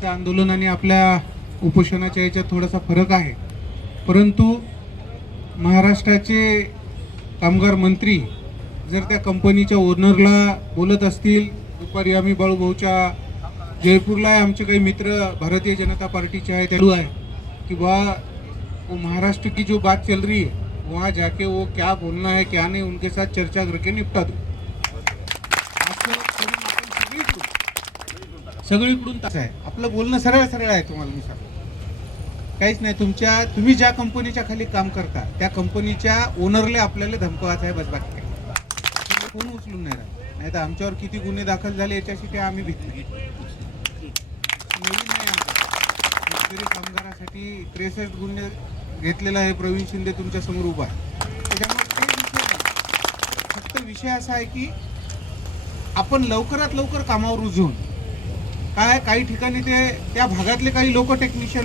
त्यांचं आंदोलन आणि आपल्या उपोषणाच्या याच्यात थोडासा फरक आहे, परंतु महाराष्ट्राचे कामगार मंत्री जर त्या कंपनीच्या ओनरला बोलत असतील, दुपारी आम्ही बाळूभाऊच्या जयपूरला आहे, आमचे काही मित्र भारतीय जनता पार्टीचे आहे, चालू आहे कि वो महाराष्ट्र की जो बात चल रही है वहाँ जाके वो क्या बोलना है क्या नहीं उनके साथ चर्चा करके निपटा दो। सगळीकडून तसं आहे, आपलं बोलणं सरळ सरळ आहे, तुम्हाला मी सांगतो काहीच नाही। तुम्ही ज्या कंपनीच्या खाली काम करता त्या कंपनीच्या ओनरला आपल्याला धमकवायचं आहे, बस बाकी काही फोन उचलून नाही राहत, नाही तर आमच्यावर किती गुन्हे दाखल झाले याच्यासाठी आम्ही भीती नवीन नाही आमचं। शेतकरी कामगारासाठी 63 गुन्हे घेतलेला आहे, प्रवीण शिंदे तुमच्या समोर उभा आहे, त्याच्यामुळे ते विषय नाही। फक्त विषय असा आहे की आपण लवकरात लवकर कामावर रुजून काय काही ठिकाणी ते त्या भागातले काही लोक टेक्निशियन